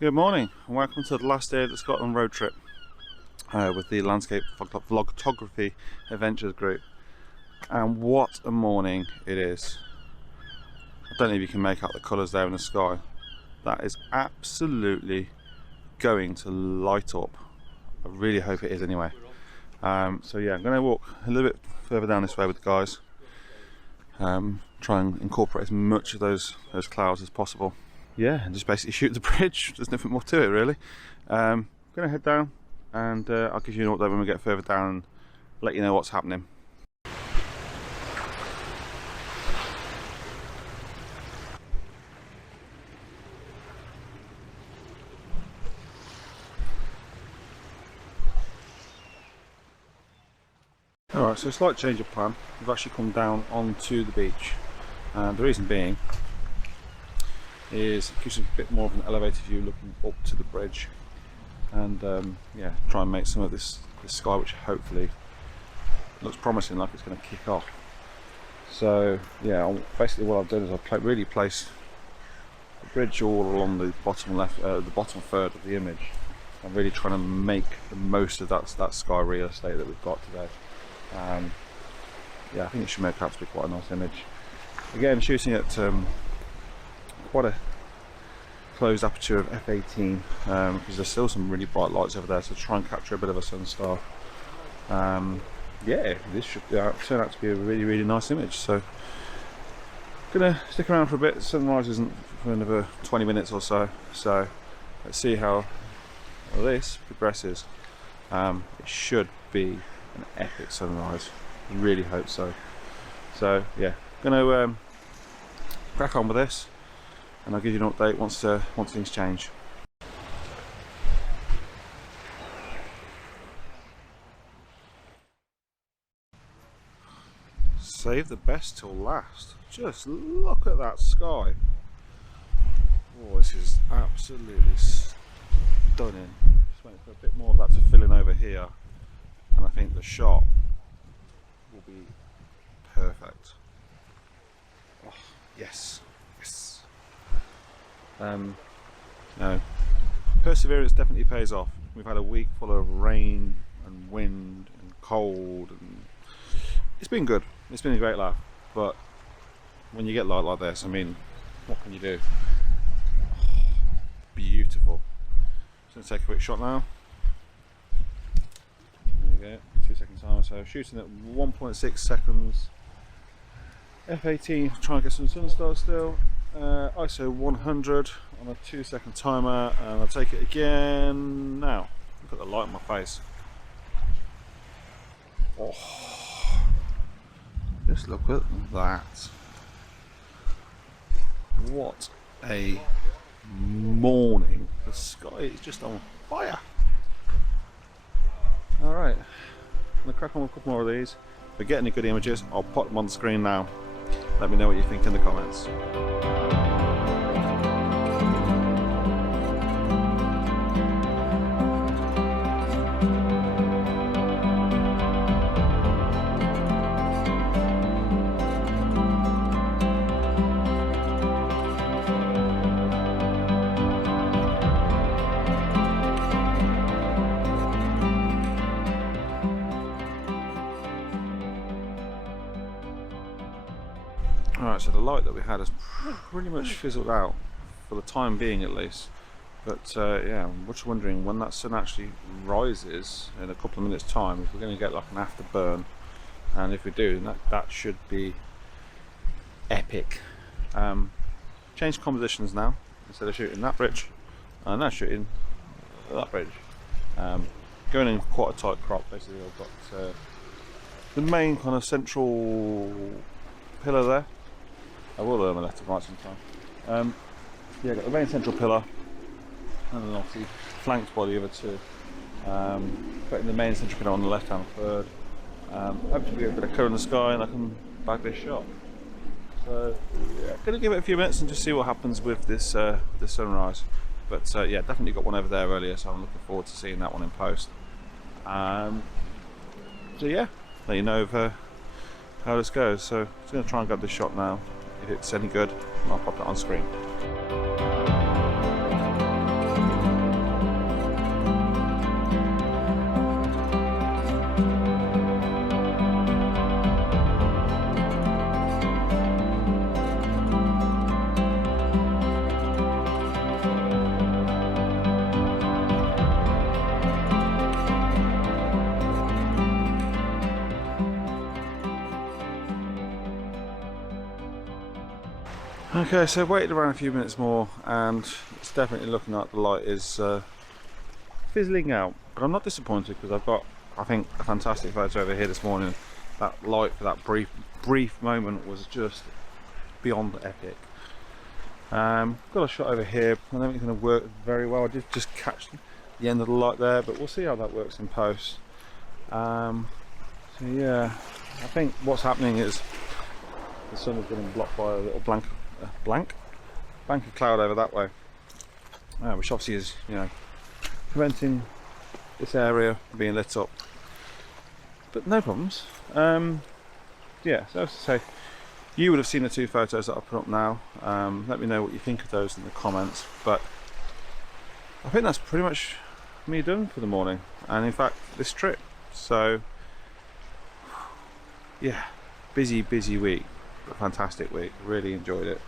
Good morning and welcome to the last day of the Scotland road trip with the Landscape Vlogtography Adventures group. And what a morning it is. I don't know if you can make out the colours there in the sky. That is absolutely going to light up. I really hope it is anyway. So yeah, I'm going to walk a little bit further down this way with the guys. Try and incorporate as much of those clouds as possible. Yeah, and just basically shoot the bridge. There's nothing more to it really. I'm going to head down and I'll give you an update when we get further down and let you know what's happening. Alright, so a slight change of plan. We've actually come down onto the beach, and the reason being is it gives us a bit more of an elevated view looking up to the bridge, and yeah, try and make some of this sky, which hopefully looks promising, like it's going to kick off. So yeah, basically what I've done is I've really placed the bridge all along the bottom left, the bottom third of the image. I'm really trying to make the most of that sky real estate that we've got today. Yeah, I think it should make out to be quite a nice image. Again, shooting at quite a closed aperture of f/18 because there's still some really bright lights over there, so try and capture a bit of a sun star. Yeah, this should turn out to be a really nice image. So gonna stick around for a bit. Sunrise isn't for another 20 minutes or so, so let's see how this progresses. It should be an epic sunrise. I really hope so. So yeah, gonna crack on with this, and I'll give you an update once things change. Save the best till last. Just look at that sky. Oh, this is absolutely stunning. Just waiting for a bit more of that to fill in over here, and I think the shot will be perfect. Oh, yes. No, perseverance definitely pays off. We've had a week full of rain and wind and cold, and it's been good. It's been a great laugh, but when you get light like this, I mean, what can you do? Oh, beautiful. Just going to take a quick shot now. There you go, 2 second timer. So shooting at 1.6 seconds, f/18, try and get some sun stars still. ISO 100 on a 2 second timer, and I'll take it again now. Look at the light on my face. Oh, just look at that. What a morning. The sky is just on fire. Alright, I'm going to crack on with a couple more of these. If we get any good images, I'll put them on the screen now. Let me know what you think in the comments. Alright, so the light that we had has pretty much fizzled out, for the time being at least. But yeah, I'm just wondering when that sun actually rises in a couple of minutes time, if we're going to get like an afterburn. And if we do, that should be epic. Change compositions now. Instead of shooting that bridge, I'm now shooting that bridge. Going in quite a tight crop. Basically I've got the main kind of central pillar there. I will learn my left and right sometime. Yeah, got the main central pillar, and then obviously flanked by the other two. Putting the main central pillar on the left hand third. Hopefully we get a bit of colour in the sky and I can bag this shot. So yeah, gonna give it a few minutes and just see what happens with this this sunrise. But yeah, definitely got one over there earlier, so I'm looking forward to seeing that one in post. So yeah, let you know how this goes. So I'm just going to try and grab this shot now. If it's any good, I'll pop that on screen. Okay, so waited around a few minutes more, and it's definitely looking like the light is fizzling out. But I'm not disappointed because I've got, I think, a fantastic photo over here this morning. That light for that brief moment was just beyond epic. Got a shot over here. I don't think it's going to work very well. I did just catch the end of the light there, but we'll see how that works in post. So yeah, I think what's happening is the sun is getting blocked by a little bank of cloud over that way, which obviously is, you know, preventing this area from being lit up. But no problems. Yeah, so as I say, you would have seen the two photos that I put up now. Let me know what you think of those in the comments. But I think that's pretty much me done for the morning, and in fact this trip. So yeah, busy week, but fantastic week. Really enjoyed it.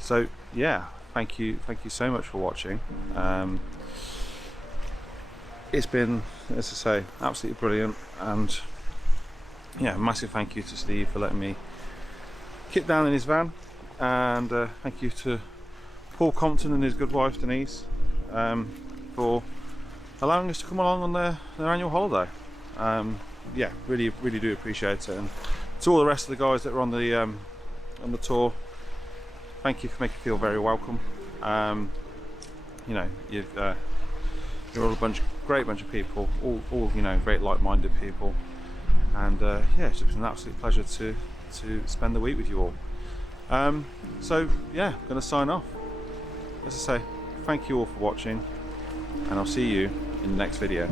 So yeah, thank you so much for watching. It's been, as I say, absolutely brilliant, and yeah, massive thank you to Steve for letting me kit down in his van, and thank you to Paul Compton and his good wife Denise for allowing us to come along on their annual holiday. Yeah, really do appreciate it, and to all the rest of the guys that were on the tour, thank you for making me feel very welcome. You know, you're all a great bunch of people, all you know, great like-minded people, and yeah, it's just been an absolute pleasure to spend the week with you all. So yeah, I'm going to sign off. As I say, thank you all for watching, and I'll see you in the next video.